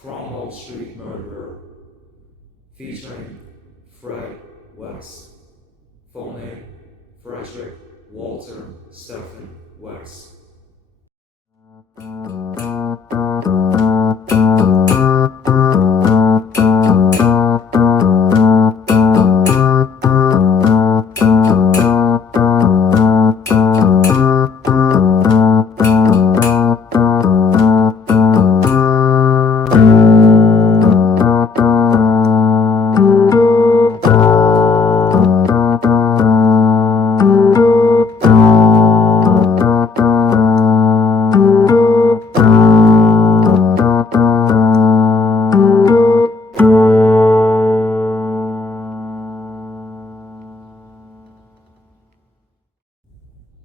Cromwell Street Murderer, featuring Fred West. Full name, Frederick Walter Stephen West.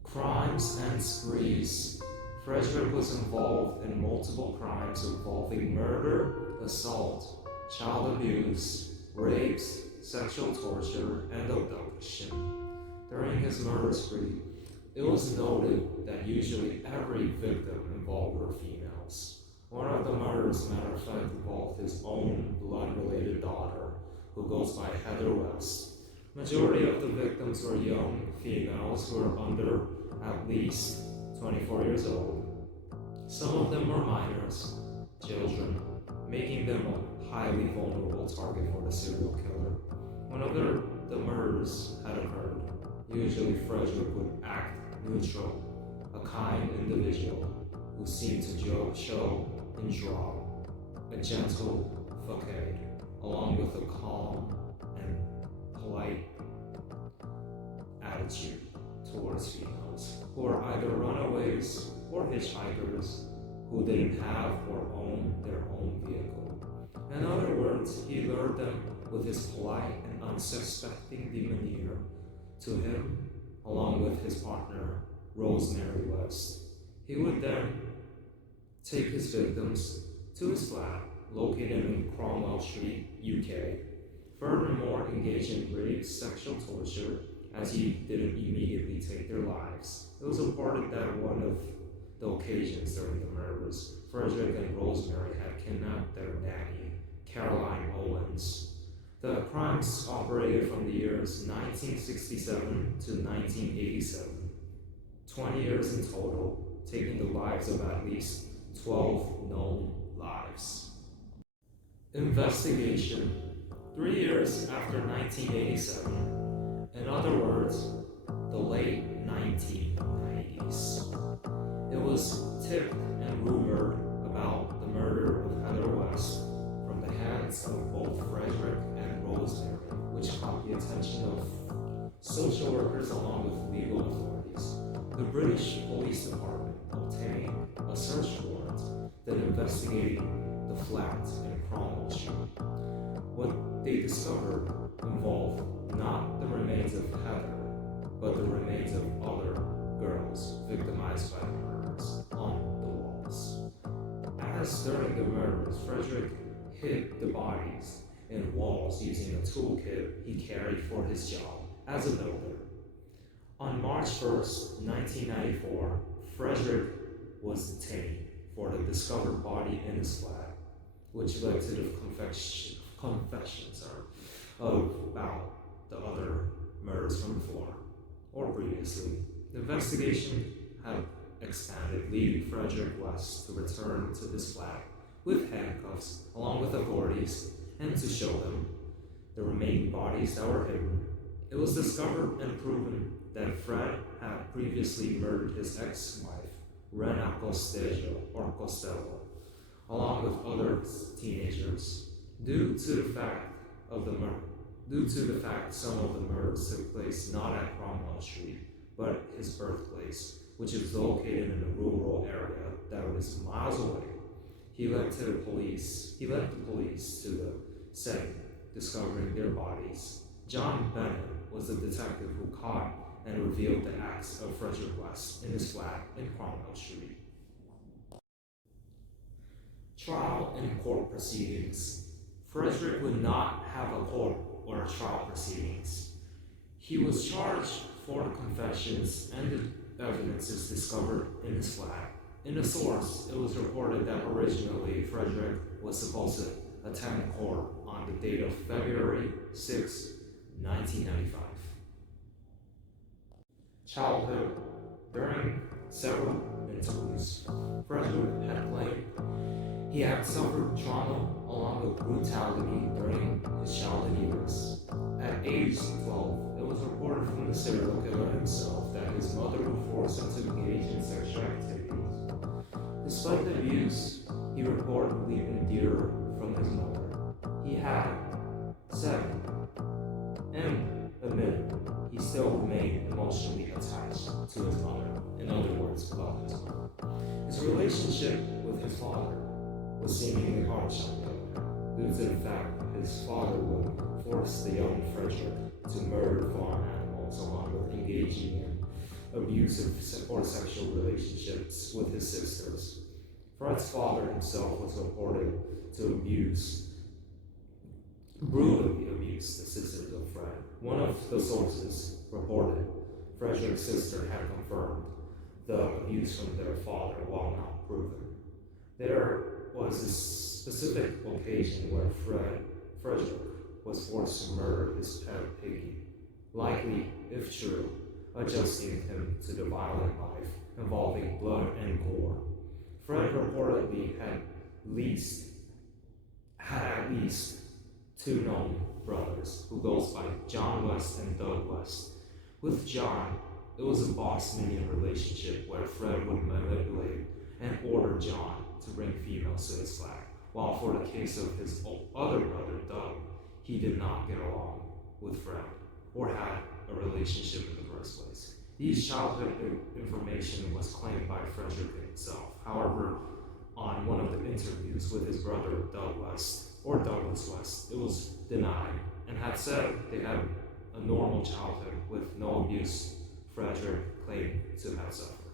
Crimes and sprees. Frederick was involved in multiple crimes involving murder, assault, child abuse, rapes, sexual torture, and abduction. During his murder spree, it was noted that usually every victim involved were females. One of the murders, matter of fact, involved his own blood-related daughter, who goes by Heather West. Majority of the victims were young females who were under at least 24 years old. Some of them were minors, children, making them a highly vulnerable target for the serial killer. Whenever the murders had occurred, usually Frederick would act neutral, a kind individual who seemed to show and draw a gentle facade, along with a calm and polite attitude towards females who were either runaways or hitchhikers who didn't have or own their own vehicle. In other words, he lured them with his polite and unsuspecting demeanor to him, along with his partner, Rosemary West. He would then take his victims to his flat, located in Cromwell Street, UK. Furthermore, engage in rape, sexual torture, as he didn't immediately take their lives. It was reported that one of the occasions during the murders, Frederick and Rosemary had kidnapped their nanny, Caroline Owens. The crimes operated from the years 1967 to 1987, 20 years in total, taking the lives of at least 12 known lives. Investigation. 3 years after 1987, in other words, the late 1990s, it was tipped and rumored about the murder of Heather West from the hands of both Frederick and Rosemary, which caught the attention of social workers along with legal authorities. The British Police Department obtained a search warrant that investigated the flat in Cromwell Street. What they discovered involved not the remains of Heather, but the remains of other girls victimized by the murders on the walls. As during the murders, Frederick hid the bodies in walls using a toolkit he carried for his job as a builder. On March 1st, 1994, Frederick was detained for the discovered body in his flat, which led to the confessions about the other murders from before or previously. The investigation had expanded, leading Frederick West to return to his flat with handcuffs along with authorities and to show them the remaining bodies that were hidden. It was discovered and proven that Fred had previously murdered his ex-wife, Rena Costello, along with other teenagers. Due to the fact some of the murders took place not at Cromwell Street, but his birthplace, which is located in a rural area that was miles away, he led the police to the scene, discovering their bodies. John Bennett was the detective who caught and revealed the acts of Frederick West in his flat in Cromwell Street. Trial and court proceedings. Frederick would not have a court or a trial proceedings. He was charged for the confessions and the evidences discovered in his flat. In the source, it was reported that originally Frederick was supposed to attend court on the date of February 6, 1995. Childhood. During several interviews, Frederick had claimed he had suffered trauma along with brutality during his childhood years. At age 12, it was reported from the serial killer himself that his mother would force him to engage in sexual activities. Despite the abuse he reportedly endured from his mother, he had said and admitted he still remained emotionally attached to his mother. In other words, loved his mother. His relationship with his father was seemingly harsh on him, due to the fact that his father would force the young Frederick to murder farm animals along with engaging in abusive or sexual relationships with his sisters. Fred's father himself was reported to brutally abuse the sisters of Fred. One of the sources reported Frederick's sister had confirmed the abuse from their father while not proven. There was a specific occasion where Frederick was forced to murder his pet piggy, likely, if true, adjusting him to the violent life involving blood and gore. Fred reportedly had at least two known brothers who goes by John West and Doug West. With John, it was a boss-minion relationship where Fred would manipulate and order John to bring females to his flat, while for the case of his other brother, Doug, he did not get along with Fred or had a relationship in the first place. These childhood information was claimed by Frederick himself. However, on one of the interviews with his brother, Doug West, or Douglas West, it was denied and had said they had a normal childhood with no abuse Frederick claimed to have suffered.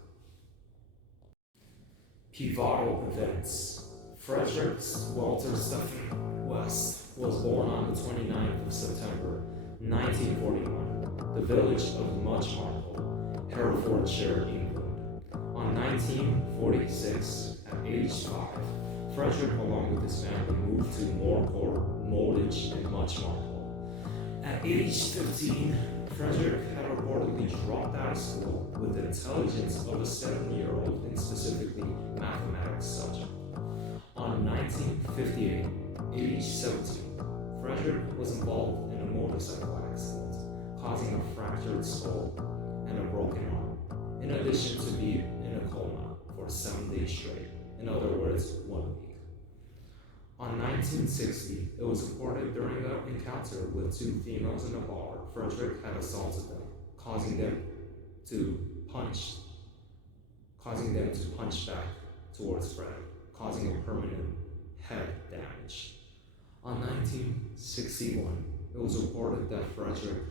Pivotal events. Frederick Walter Stephen West was born on the 29th of September, 1941, the village of Muchmartle, Herefordshire, England. On 1946, at age 5, Frederick, along with his family, moved to Moorcourt, Molditch, and Muchmartle. At age 15, Frederick had reportedly dropped out of school with the intelligence of a 7-year-old in specifically mathematics subject. On 1958, age 17, Frederick was involved in a motorcycle accident, causing a fractured skull and a broken arm, in addition to being in a coma for 7 days straight, in other words, 1 week. On 1960, it was reported during an encounter with two females in a bar, Frederick had assaulted them, causing them to punch back towards Fred, causing a permanent head damage. On 1961, it was reported that Frederick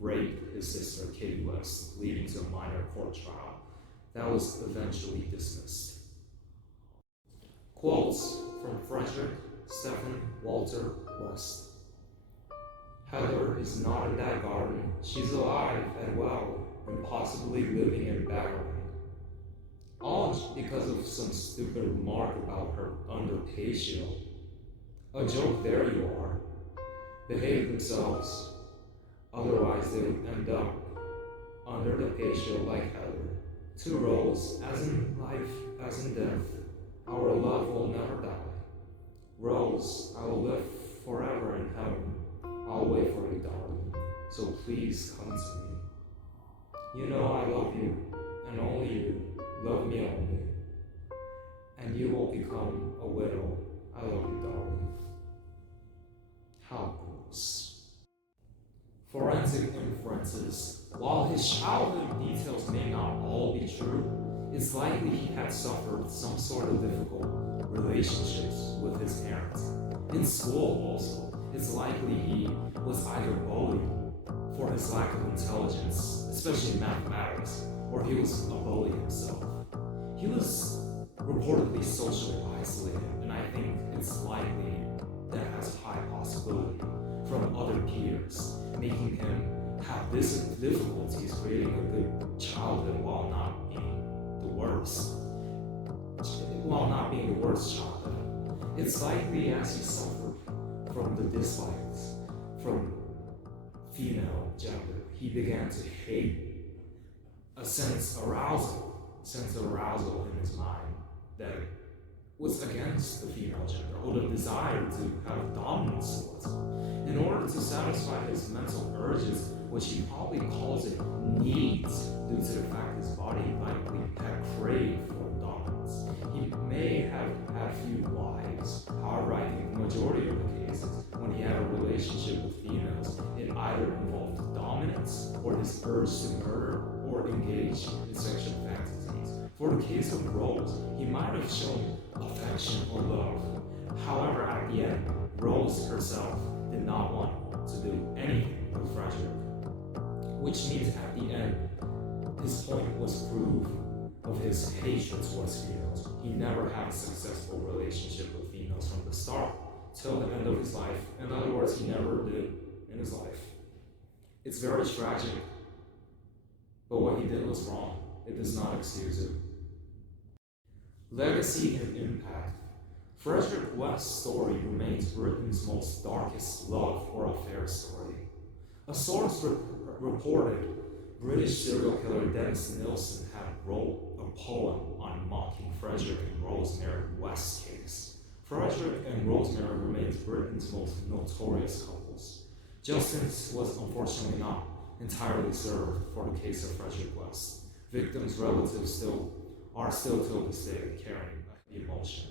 raped his sister, Katie West, leading to a minor court trial that was eventually dismissed. Quotes from Frederick Stephen Walter West. Heather is not in that garden. She's alive and well, and possibly living in Battery. All because of some stupid remark about her under pay shield. A joke, there you are. Behave themselves. Otherwise they would end up under the pay shield like Heather. Two roles, as in life, as in death. Our love will never die. Rose, I will live forever in heaven. I'll wait for you, darling, so please come to me. You know I love you, and only you. Love me only. And you will become a widow. I love you, darling. How gross. Forensic inferences. While his childhood details may not all be true, it's likely he had suffered some sort of difficult relationships with his parents. In school also, it's likely he was either bullied for his lack of intelligence, especially in mathematics, or he was a bully himself. He was reportedly socially isolated, and I think it's likely that has a high possibility from other peers, making him have difficulties creating a good childhood while not being the worst childhood. It's likely as he suffered from the dislikes from female gender, he began to hate a sense of arousal in his mind that was against the female gender, or the desire to have dominance towards it. In order to satisfy his mental urges, which he probably calls it needs, due to the fact his body likely had craved for dominance. He may have had few wives. However, I think the majority of the cases, when he had a relationship with females, it either involved dominance or his urge to murder or engage in sexual fantasies. For the case of Rose, he might have shown affection or love. However, at the end, Rose herself did not want to do anything with Frederick, which means at the end, his point was proved of his hatred towards females. He never had a successful relationship with females from the start till the end of his life. In other words, he never did in his life. It's very tragic, but what he did was wrong. It does not excuse it. Legacy and impact. Frederick West's story remains Britain's most darkest love or affair story. A source reported British serial killer Dennis Nilsen had wrote a poem on mocking Frederick and Rosemary West's case. Frederick and Rosemary remains Britain's most notorious couples. Justice was unfortunately not entirely served for the case of Frederick West. Victims' relatives are still to this day carrying the emotion.